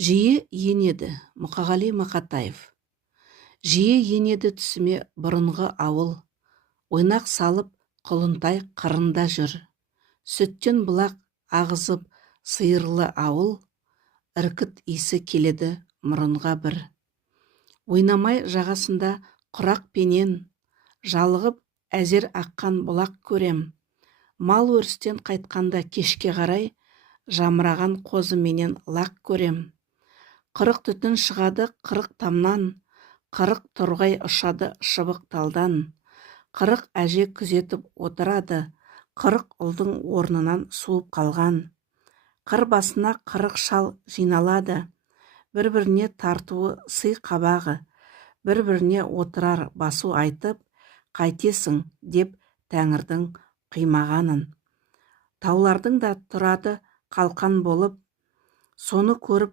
Жиі енеді Мұқағали Мақатаев. Жиі енеді түсіме бұрынғы ауыл, ойнақ салып құлынтай қырында жүр. Сүттен бұлақ ағызып сиырлы ауыл, іркіт исі келеді мұрынға бір. Ойнамай жағасында құрақ пенен, жалығып әзер аққан бұлақ көрем. Мал өрістен қайтқанда кешке қарай, жамыраған қозы менен лақ көрем. Қырық түтін шығады қырық тамнан, қырық торғай ұшады шыбық талдан. Қырық әже күзетіп отырады, қырық ұлдың орнынан суып қалған. Қыр басына қырық шал жиналады, бір-біріне тартуы сый қабағы, бір-біріне отырар басу айтып, қайтесің деп тәңірдің қимағанын. Таулардың да тұрады қалқан болып, соны көріп